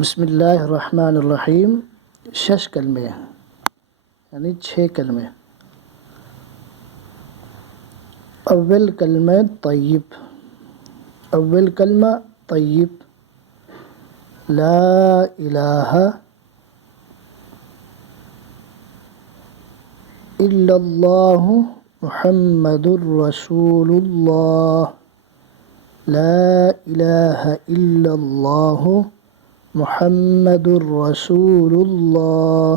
بسم اللہ الرحمن الرحیم. 6 کلمے یعنی 6 کلمے. اول کلمہ طیب. اول کلمہ طیب. لا الہ الا اللہ محمد رسول اللہ. لا الہ الا اللہ محمد رسول اللہ.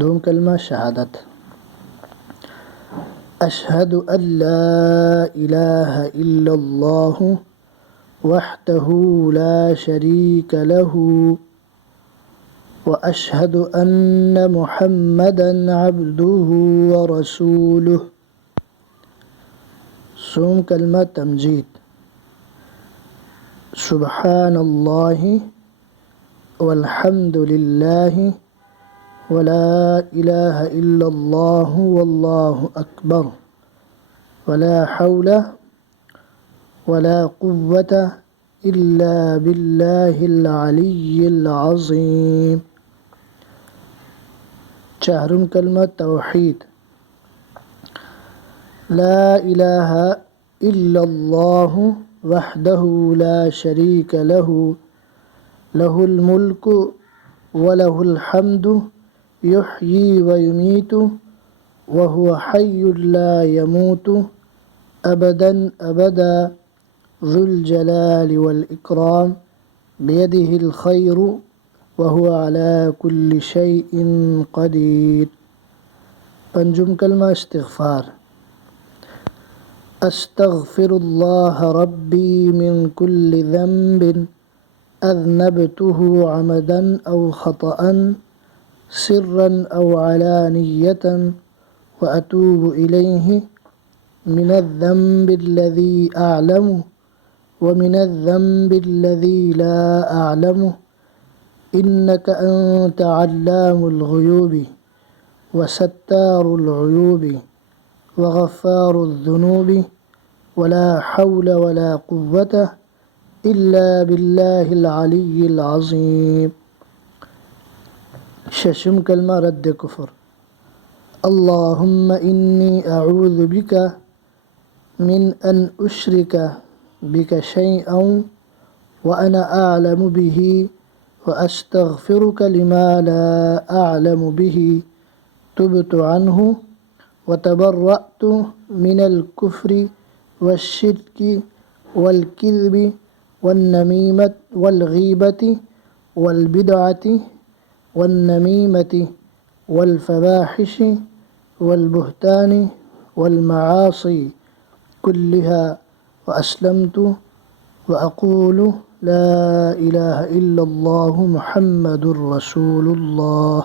دوم کلمہ شہادت. اشہد ان لا الہ الا اللہ وحدہ لا شریک لہ واشہد ان محمدا عبدہ ورسولہ. سوم کلمہ تمجید. سبحان اللہ والحمد للہ ولا الہ الا اللہ واللہ اکبر ولا حول ولا قوة الا باللہ العلی العظیم. چہارم کلمہ توحید. لا الہ الا اللہ وحدہ لا شریک لہ لہ الملک ولہ الحمد یحیی ویمیت وہو حی لا یموت ابدا ابدا ذو الجلال والاکرام بیدہ الخیر وہو علی کل شیء قدیر. پنجم کلمہ استغفار. استغفر اللہ ربی من کل ذنب اذنبته عمدا او خطأ سرا او علانیة واتوب الیہ من الذنب الذی اعلم ومن الذنب الذی لا اعلم انک انت علام الغیوب وستار العیوب وغفار الذنوب ولا حول ولا قوة الا باللہ العلی العظیم. ششم کلمہ رد کفر. اللہم انی اعوذ بک من ان اشرک بک شیئا وانا اعلم به واستغفرک لما لا اعلم به تبت عنہ وتبرأت من الكفر والشرك والكذب والنميمة والغيبة والبدعة والنميمة والفواحش والبهتان والمعاصي كلها وأسلمت وأقول لا إله إلا الله محمد رسول الله.